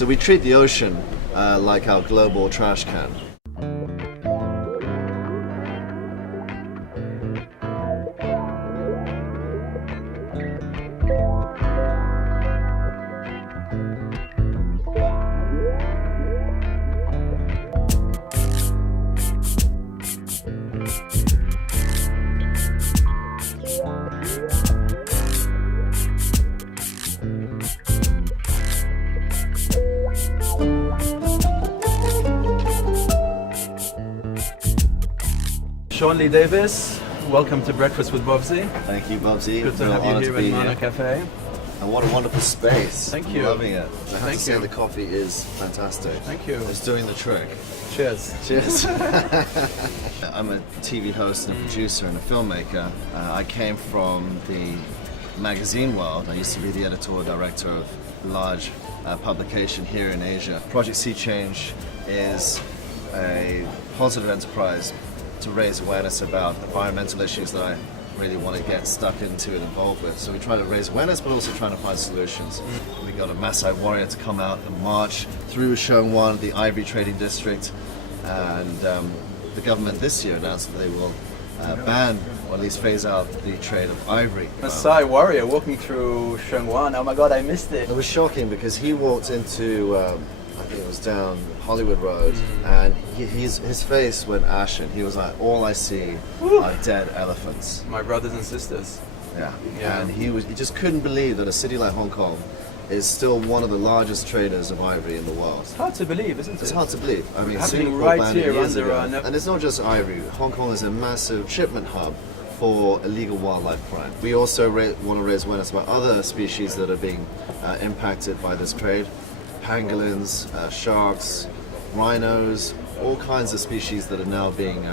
So we treat the ocean like our global trash can. Sean-Lee Davies, welcome to Breakfast with Bobsy. Thank you, Bobsy. Good to have you here in Mana Cafe. And what a wonderful space. Thank you. Loving it. I have to say you. the coffee is fantastic. Thank you. It's doing the trick. Cheers. Cheers. I'm a TV host and a producer and a filmmaker. I came from the magazine world. I used to be the editorial director of a large publication here in Asia. Project Sea Change is a positive enterprise to raise awareness about environmental issues that I really want to get stuck into and involved with. So we try to raise awareness, but also trying to find solutions. We got a Maasai warrior to come out and march through Sheung-Wan, the ivory trading district, and the government this year announced that they will ban or at least phase out the trade of ivory. Maasai warrior walking through Sheung-Wan. Oh my God, I missed it. It was shocking because he walked into, I think it was down Hollywood Road, and his face went ashen. He was like, all I see are dead elephants. My brothers and sisters. Yeah. And he just couldn't believe that a city like Hong Kong is still one of the largest traders of ivory in the world. It's hard to believe, isn't it? It's hard to believe. I mean, happening Singapore right banned it here years under ago. our And it's not just ivory. Hong Kong is a massive shipment hub for illegal wildlife crime. We also want to raise awareness about other species that are being impacted by this trade. Pangolins, sharks, rhinos, all kinds of species that are now being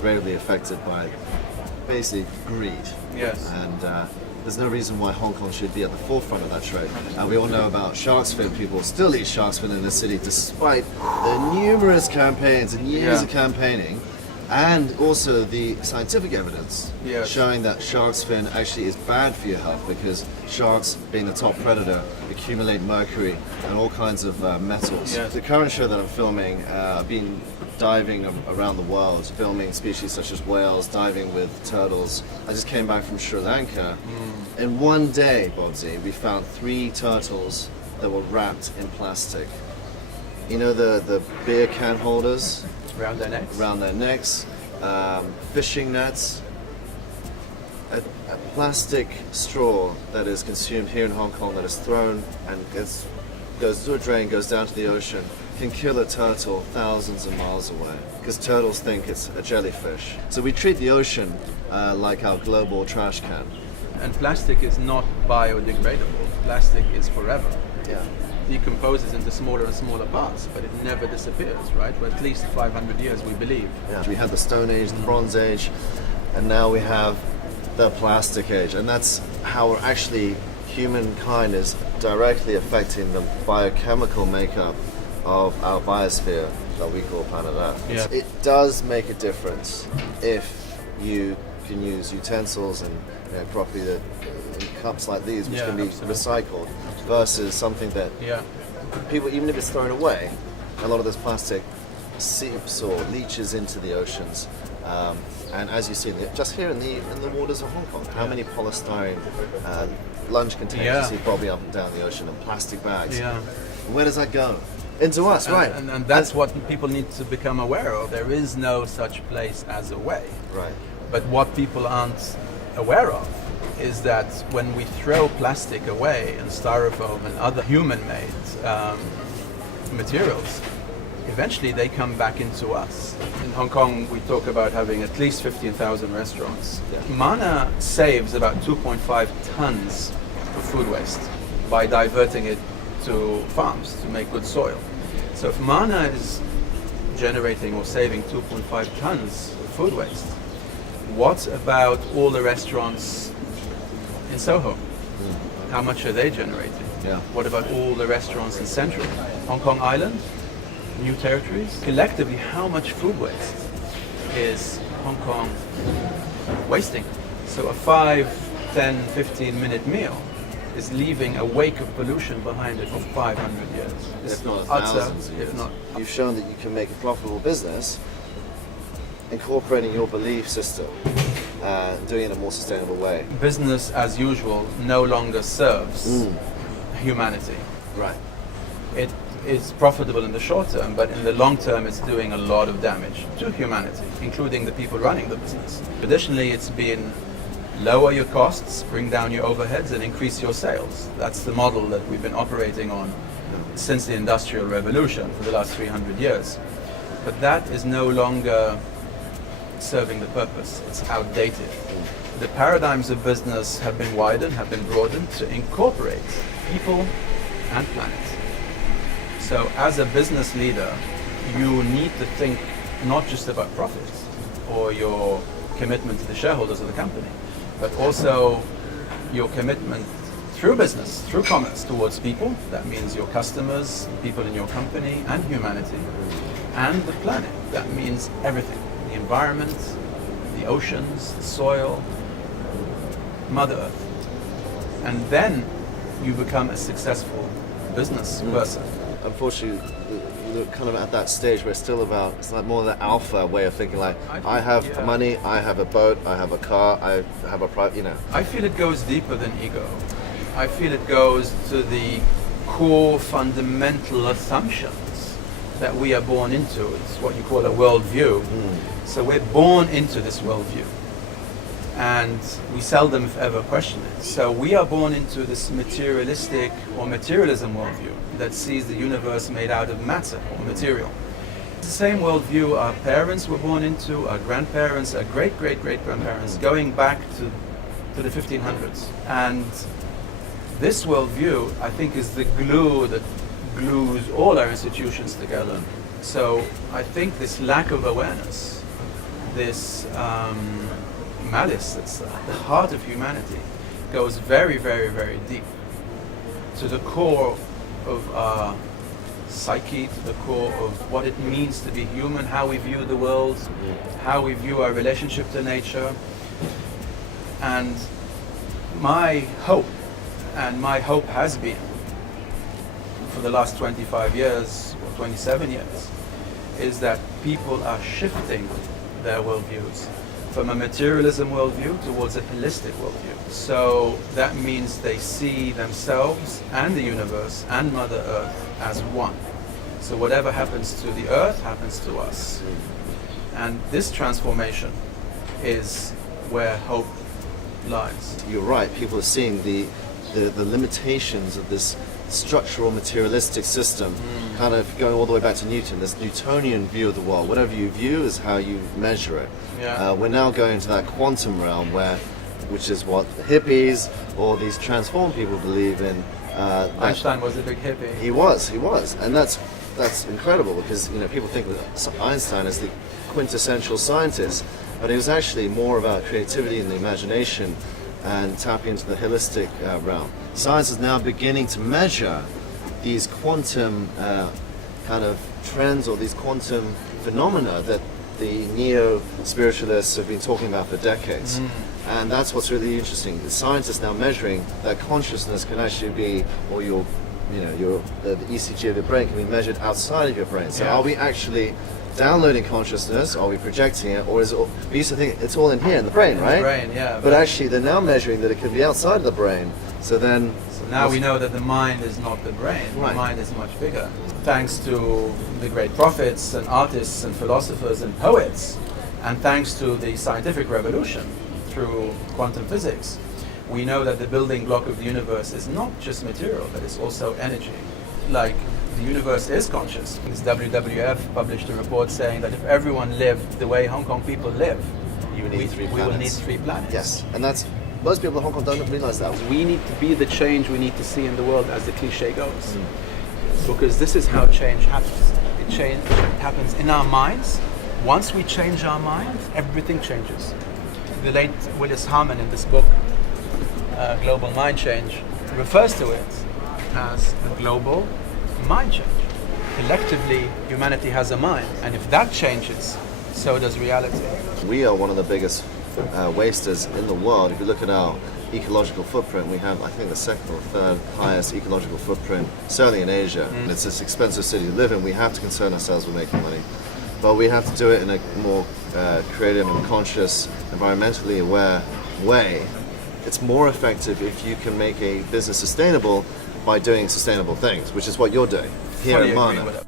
gravely affected by basically greed. Yes. And there's no reason why Hong Kong should be at the forefront of that trade. We all know about shark's fin. People still eat shark's fin in the city despite the numerous campaigns and years of campaigning, and also the scientific evidence showing that shark's fin actually is bad for your health because sharks, being the top predator, accumulate mercury and all kinds of metals. The current show that I'm filming, I've been diving around the world, filming species such as whales, diving with turtles. I just came back from Sri Lanka. In one day, Bobsy, we found 3 turtles that were wrapped in plastic. You know the beer can holders? Around their necks? Around their necks, fishing nets, a plastic straw that is consumed here in Hong Kong that is thrown and goes to a drain, goes down to the ocean, can kill a turtle thousands of miles away because turtles think it's a jellyfish. So we treat the ocean like our global trash can. And plastic is not biodegradable. Plastic is forever. Yeah. Decomposes into smaller and smaller parts, but it never disappears, right? For at least 500 years, we believe. Yeah. We had the Stone Age, the Bronze Age, and now we have the Plastic Age, and that's how actually humankind is directly affecting the biochemical makeup of our biosphere that we call planet Earth. Yeah. It does make a difference if you can use utensils and properly in cups like these, which can be recycled, versus something that people, even if it's thrown away, a lot of this plastic seeps or leaches into the oceans. And as you see, just here in the waters of Hong Kong, how many polystyrene lunch containers you see bobbing up and down the ocean, and plastic bags. Where does that go? Into us, right? And that's what people need to become aware of. There is no such place as a way. Right. But what people aren't aware of is that when we throw plastic away and styrofoam and other human-made materials, eventually they come back into us. In Hong Kong, we talk about having at least 15,000 restaurants. Mana saves about 2.5 tons of food waste by diverting it to farms to make good soil. So if Mana is generating or saving 2.5 tons of food waste, what about all the restaurants in Soho? How much are they generating? What about all the restaurants in Central? Hong Kong Island? New territories? Collectively, how much food waste is Hong Kong wasting? So a 5, 10, 15 minute meal is leaving a wake of pollution behind it for 500 years. It's If not utter, thousands of years. if not. You've shown that you can make a profitable business incorporating your belief system, doing it in a more sustainable way. Business as usual no longer serves humanity. Right. It is profitable in the short term, but in the long term it's doing a lot of damage to humanity, including the people running the business. Traditionally it's been lower your costs, bring down your overheads and increase your sales. That's the model that we've been operating on since the Industrial Revolution for the last 300 years. But that is no longer serving the purpose. It's outdated. The paradigms of business have been widened, have been broadened to incorporate people and planet. So as a business leader, you need to think not just about profits or your commitment to the shareholders of the company, but also your commitment through business, through commerce, towards people. That means your customers, people in your company, and humanity, and the planet. That means everything. The environment, the oceans, the soil, Mother Earth. And then you become a successful business person. Unfortunately, we're kind of at that stage where it's still about, it's like more the alpha way of thinking, like, I have money, I have a boat, I have a car, I have a private, you know. I feel it goes deeper than ego. I feel it goes to the core fundamental assumptions that we are born into. It's what you call a worldview. So we're born into this worldview. And we seldom, if ever, question it. So we are born into this materialistic or materialism worldview that sees the universe made out of matter or material. It's the same worldview our parents were born into, our grandparents, our great-great-great-grandparents, going back to the 1500s. And this worldview, I think, is the glue that glues all our institutions together. So I think this lack of awareness, this malice that's at the heart of humanity, goes very, very, very deep to the core of our psyche, to the core of what it means to be human, how we view the world, how we view our relationship to nature. And my hope has been, for the last 25 years or 27 years, is that people are shifting their worldviews from a materialism worldview towards a holistic worldview. So that means they see themselves and the universe and Mother Earth as one. So whatever happens to the Earth happens to us. And this transformation is where hope lies. You're right, people are seeing the limitations of this structural materialistic system, kind of going all the way back to Newton, this Newtonian view of the world. Whatever you view is how you measure it. We're now going to that quantum realm which is what the hippies or these transformed people believe in. Einstein was a big hippie. He was, and that's incredible, because people think of Einstein as the quintessential scientist, but he was actually more about creativity and the imagination and tapping into the holistic realm. Science is now beginning to measure these quantum kind of trends or these quantum phenomena that the neo-spiritualists have been talking about for decades. And that's what's really interesting. The scientists now measuring that consciousness can actually be, or the ECG of your brain can be measured outside of your brain. So are we actually downloading consciousness? Are we projecting it? Or is it? We used to think it's all in here in the brain, right? In the brain, yeah. But actually, they're now measuring that it can be outside of the brain. So now we know that the mind is not the brain. Right. The mind is much bigger. Thanks to the great prophets and artists and philosophers and poets, and thanks to the scientific revolution through quantum physics, we know that the building block of the universe is not just material, but it's also energy. Like, the universe is conscious. This WWF published a report saying that if everyone lived the way Hong Kong people live, we will need 3 planets. Yes, and most people in Hong Kong don't realize that. We need to be the change we need to see in the world, as the cliche goes. Because this is how change happens. Change happens in our minds. Once we change our mind, everything changes. The late Willis Harman, in this book, Global Mind Change, refers to it as the global mind change. Collectively, humanity has a mind, and if that changes, so does reality. We are one of the biggest wasters in the world. If you look at our ecological footprint. We have, I think, the second or third highest ecological footprint, certainly in Asia. And it's this expensive city to live in. We have to concern ourselves with making money. But we have to do it in a more creative and conscious, environmentally aware way. It's more effective if you can make a business sustainable by doing sustainable things, which is what you're doing here Fully in agree Mana. with it.